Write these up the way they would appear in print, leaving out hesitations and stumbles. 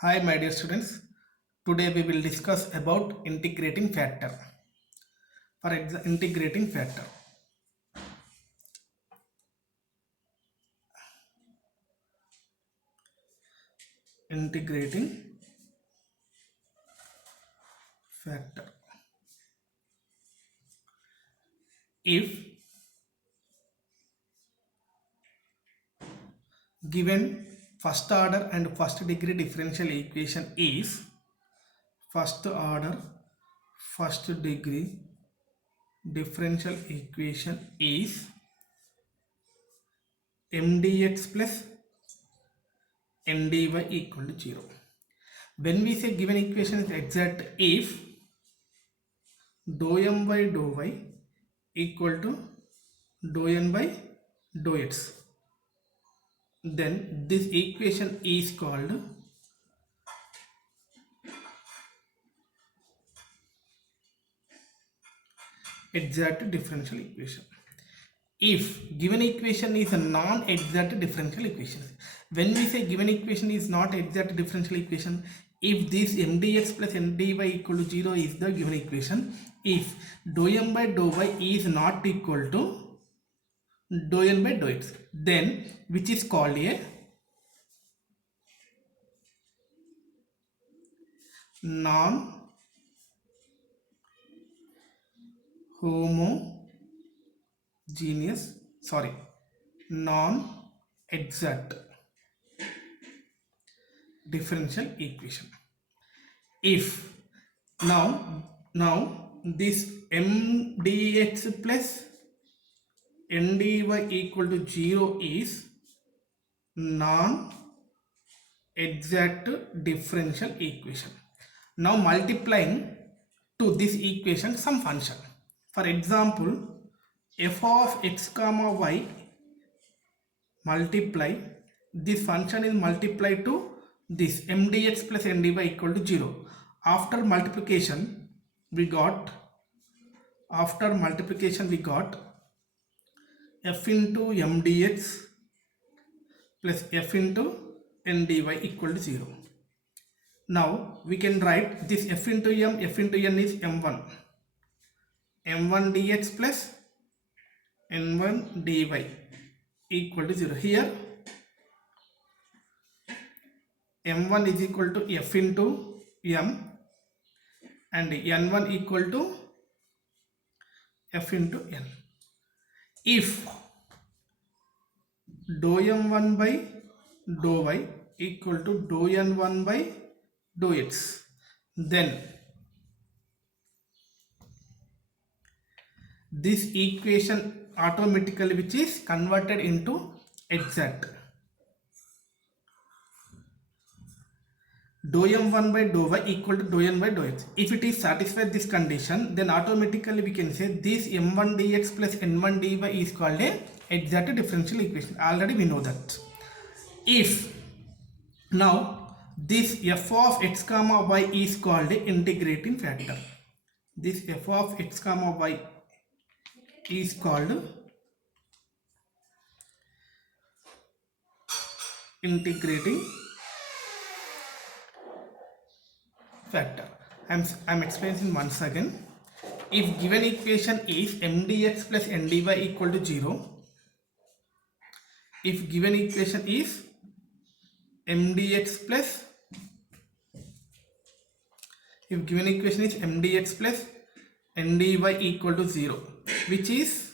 Hi my dear students, today we will discuss about integrating factor. Integrating factor. Integrating factor. If given first order and first degree differential equation is first order first degree differential equation is mdx plus ndy equal to 0. When we say given equation is exact if dou m by dou y equal to dou n by dou x, then this equation is called exact differential equation. If given equation is a non-exact differential equation, when we say given equation is not exact differential equation, if this mdx plus ndy equal to 0 is the given equation, if dou m by dou y is not equal to dou n by dou x, then which is called a non-exact differential equation. If now this mdx plus ndy equal to 0 is non-exact differential equation. Now multiplying to this equation some function. For example, f of x comma y multiply this function is multiplied to this mdx plus ndy equal to 0. After multiplication we got f into mdx plus f into ndy equal to 0. Now we can write this f into n is m1 dx plus n1 dy equal to 0. Here m1 is equal to f into m and n1 equal to f into n. If dou m1 by dou y equal to dou n1 by dou x, then this equation automatically which is converted into exact. Dou m1 by dou y equal to dou n by dou x. If it is satisfied this condition, then automatically we can say this m1 dx plus n1 dy is called a exact differential equation. Already we know that. If now this f of x comma y is called a integrating factor. This f of x comma y is called integrating factor. I'm explaining once again. If given equation is mdx plus ndy equal to 0, if given equation is mdx plus ndy equal to 0, which is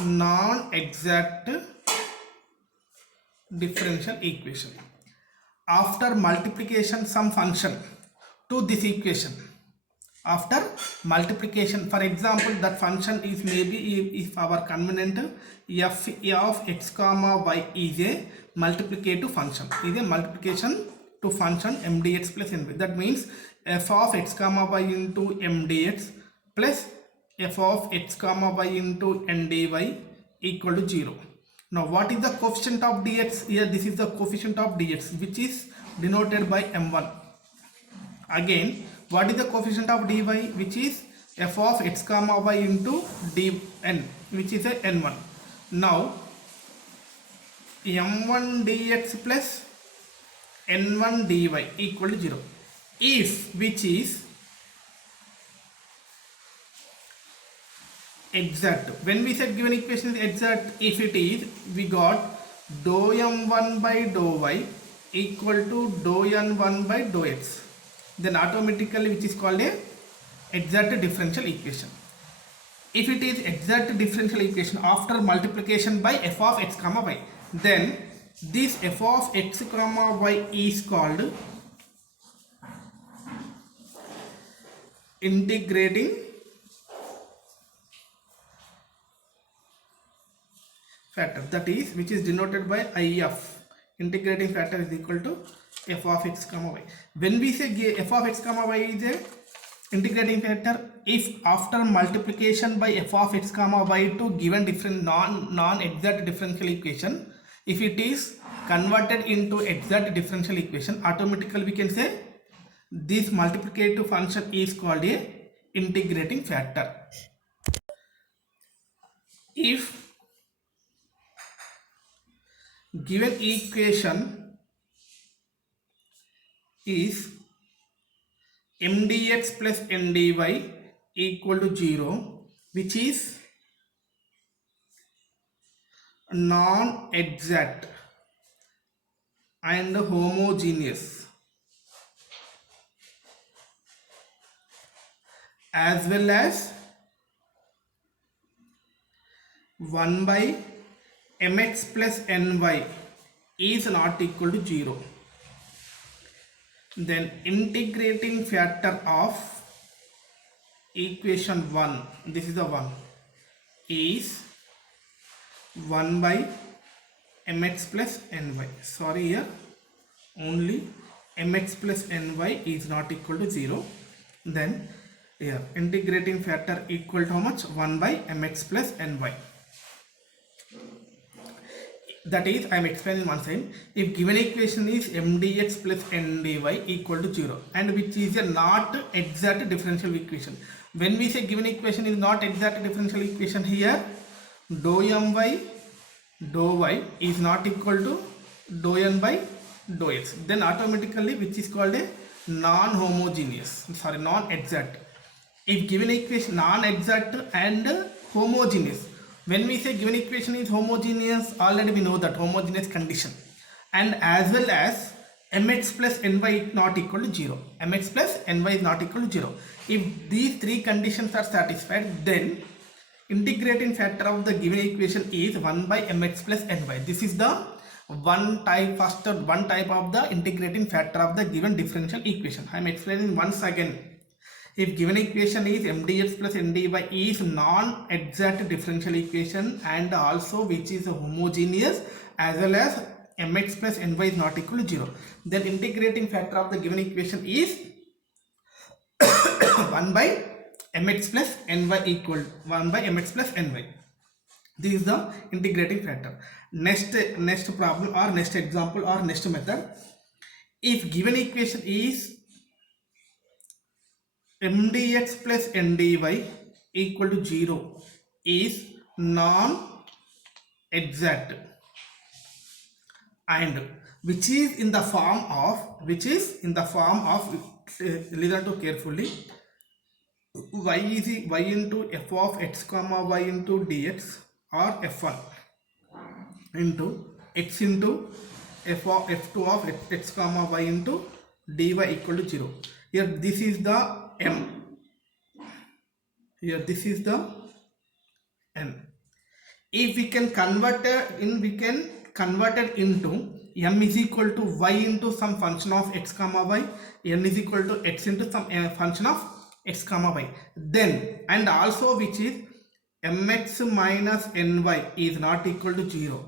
non-exact differential equation. After multiplication some function to this equation, after multiplication, for example, that function is maybe if our convenient f of x comma y is a multiplicative function, is a multiplication to function mdx plus ndy. That means f of x comma y into mdx plus f of x comma y into ndy equal to 0. Now what is the coefficient of dx? Here this is the coefficient of dx which is denoted by m1. Again, what is the coefficient of dy? Which is f of x comma y into dn, which is a n1. Now m1 dx plus n1 dy equal to 0. If, which is exact. When we said given equation is exact, if it is, we got dou m1 by dou y equal to dou n1 by dou x. Then automatically, which is called a exact differential equation. If it is exact differential equation after multiplication by f of x comma y, then this f of x comma y is called integrating factor, that is, which is denoted by IF. Integrating factor is equal to f of x comma y. When we say f of x comma y is a integrating factor, if after multiplication by f of x comma y to given different non-exact differential equation, if it is converted into exact differential equation, automatically we can say this multiplicative function is called a integrating factor. If given equation is m dx plus n dy equal to 0, which is non-exact and homogeneous, as well as 1 by mx plus ny is not equal to 0, then integrating factor of equation 1, this is the 1, is 1 by mx plus ny. Sorry, here only mx plus ny is not equal to 0. Then here integrating factor equal to how much? 1 by mx plus ny. That is, I am explaining one side. If given equation is m dx plus n dy equal to 0, and which is a not exact differential equation. When we say given equation is not exact differential equation, here dou my dou y is not equal to dou n by dou x. Then automatically, which is called a non-homogeneous, sorry, non-exact. If given equation non-exact and homogeneous, when we say given equation is homogeneous, already we know that homogeneous condition, and as well as mx plus ny is not equal to 0. Mx plus ny is not equal to 0. If these three conditions are satisfied, then integrating factor of the given equation is 1 by mx plus ny. This is the one type of the integrating factor of the given differential equation. I am explaining once again. If given equation is m dx plus n dy is non-exact differential equation and also which is homogeneous, as well as mx plus ny is not equal to 0, then integrating factor of the given equation is 1 by mx plus ny equal 1 by mx plus ny. This is the integrating factor. Next problem or next example or next method. If given equation is m dx plus n dy equal to 0 is non-exact and which is in the form of listen to carefully, y into f of x comma y into dx or f1 into x into f2 of x comma y into dy equal to 0. Here this is the m, here this is the n. If we can convert it into m is equal to y into some function of x comma y, n is equal to x into some function of x comma y, then and also which is mx minus ny is not equal to 0,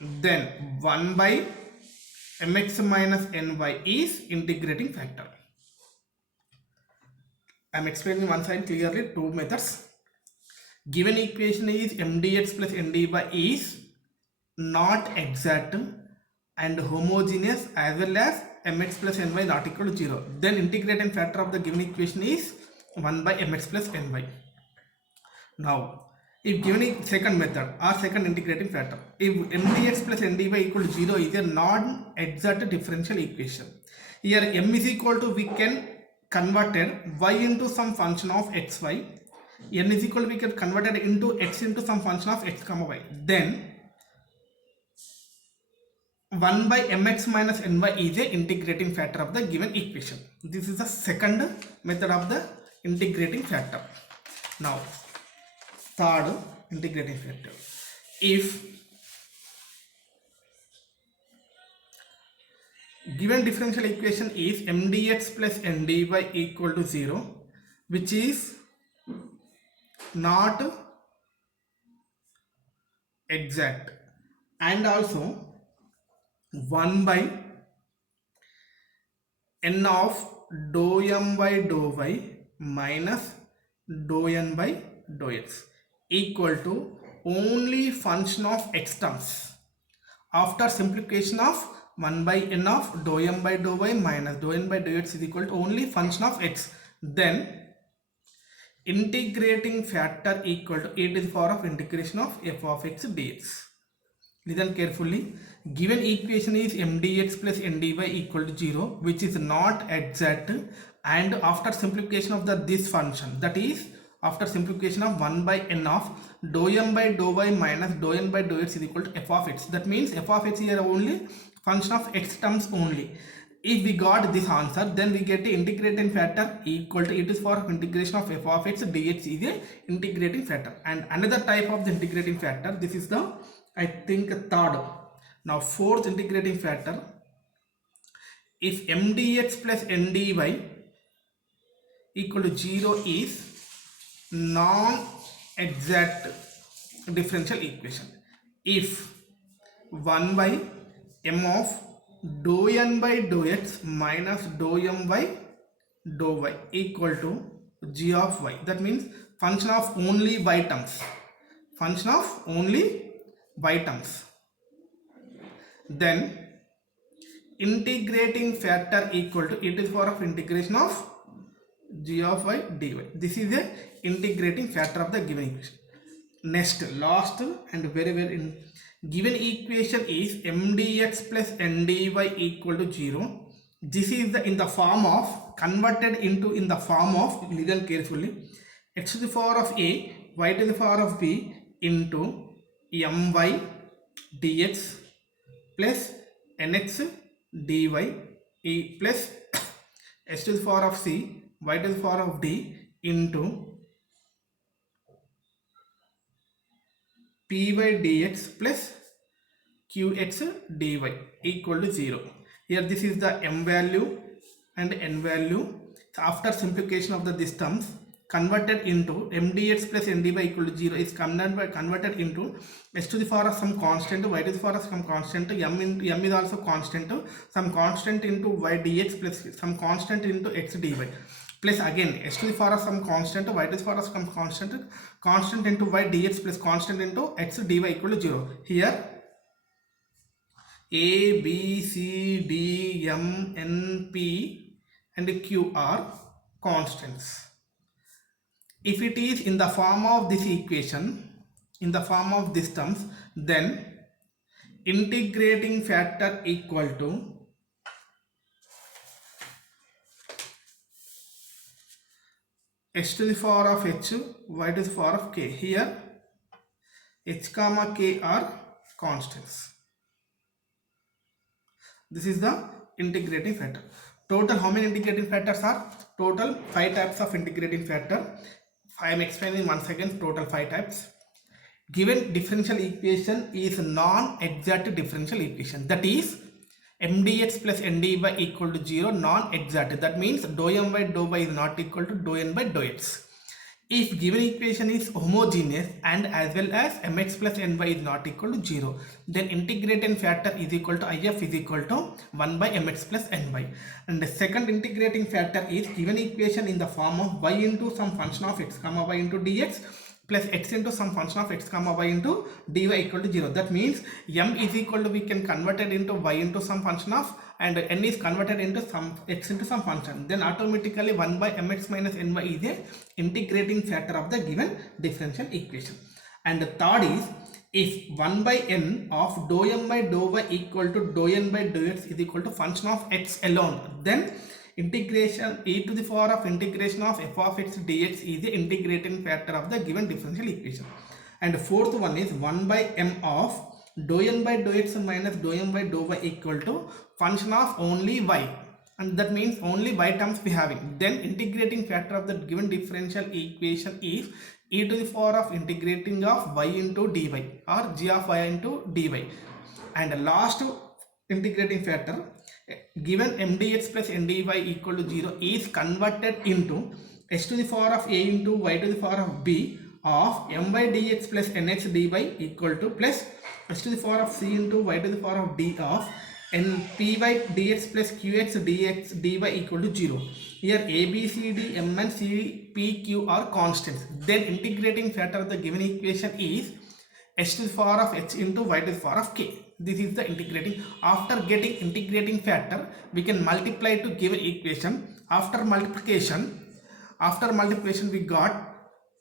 then 1 by mx minus ny is integrating factor. I am explaining one side clearly, two methods. Given equation is m dx plus n dy is not exact and homogeneous, as well as mx plus ny not equal to 0. Then integrating factor of the given equation is 1 by mx plus ny. Now, If given a second method or second integrating factor, if mdx plus ndy equal to 0 is a non-exact differential equation. Here m is equal to, we can converted y into some function of xy, n is equal to, we can converted into x into some function of x comma y. Then 1 by mx minus ny is a integrating factor of the given equation. This is the second method of the integrating factor. Now third integrating factor, if given differential equation is mdx plus ndy equal to 0, which is not exact, and also 1 by n of dou m by dou y minus dou n by dou x equal to only function of x terms. After simplification of 1 by n of dou m by dou y minus dou n by dou x is equal to only function of x, then integrating factor equal to e to the power of integration of f of x dx. Listen carefully. Given equation is mdx plus ndy equal to 0, which is not exact, and after simplification of this function, that is after simplification of 1 by n of dou m by dou y minus dou n by dou x is equal to f of x. That means f of x here only function of x terms only. If we got this answer, then we get the integrating factor equal to e to the power of integration of f of x dx is a integrating factor. And another type of the integrating factor, this is the, I think, third. Now fourth integrating factor, if mdx plus ndy equal to 0 is non-exact differential equation. If 1 by m of dou n by dou x minus dou m by dou y equal to g of y, that means function of only y terms, function of only y terms, then integrating factor equal to e to the power of integration of g of y dy. This is a integrating factor of the given equation. Next, last and very given equation is mdx plus ndy equal to 0. This is the in the form of converted into in the form of, listen carefully, x to the power of a y to the power of b into my dx plus nx dy plus s to the power of c y to the power of d into py dx plus qx dy equal to 0. Here this is the m value and n value. So after simplification of these terms, converted into mdx plus ndy equal to 0 is converted into s to the power of some constant, y to the power of some constant, m is also constant, some constant into y dx plus some constant into x dy, plus again s to the power of some constant, y to the power of some constant, constant into y dx plus constant into x dy equal to 0. Here a, b, c, d, m, n, p and q are constants. If it is in the form of this equation, in the form of these terms, then integrating factor equal to x to the power of h, y to the power of k. Here h comma k are constants. This is the integrating factor. Total how many integrating factors are? Total 5 types of integrating factor. I am explaining once again, total 5 types. Given differential equation is non-exact differential equation, that is mdx plus ndy equal to 0, non-exact. That means dou m by dou y is not equal to dou n by dou x. If given equation is homogeneous and as well as mx plus ny is not equal to 0, then integrating factor is equal to if is equal to 1 by mx plus ny. And the second integrating factor is given equation in the form of y into some function of x comma y into dx plus x into some function of x comma y into dy equal to 0. That means m is equal to, we can convert it into y into some function of, and n is converted into some x into some function, then automatically 1 by mx minus ny is a integrating factor of the given differential equation. And the third is, if 1 by n of dou m by dou y equal to dou n by dou x is equal to function of x alone, then integration e to the power of integration of f of x dx is the integrating factor of the given differential equation. And fourth one is 1 by m of dou n by dou x minus dou m by dou y equal to function of only y, and that means only y terms we having. Then integrating factor of the given differential equation is e to the power of integrating of y into dy or g of y into dy. And last integrating factor, given mdx plus ndy equal to 0 is converted into h to the power of a into y to the power of b of m by dx plus nx dy equal to plus h to the power of c into y to the power of d of n p by dx plus qx dx dy equal to 0. Here a, b, c, d, m and c, p, q are constants. Then integrating factor of the given equation is h to the power of h into y to the power of k. This is the integrating. After getting integrating factor, we can multiply to given equation. After multiplication we got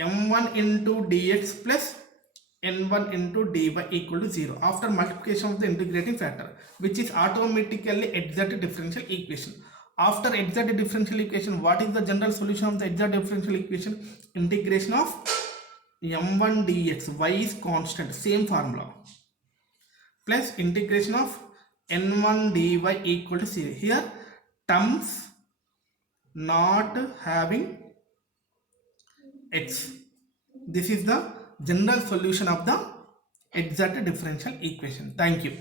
m1 into dx plus n1 into dy equal to 0 after multiplication of the integrating factor, which is automatically exact differential equation. After exact differential equation, what is the general solution of the exact differential equation? Integration of m1 dx, y is constant, same formula, plus integration of n1 dy equal to 0. Here terms not having x. This is the general solution of the exact differential equation. Thank you.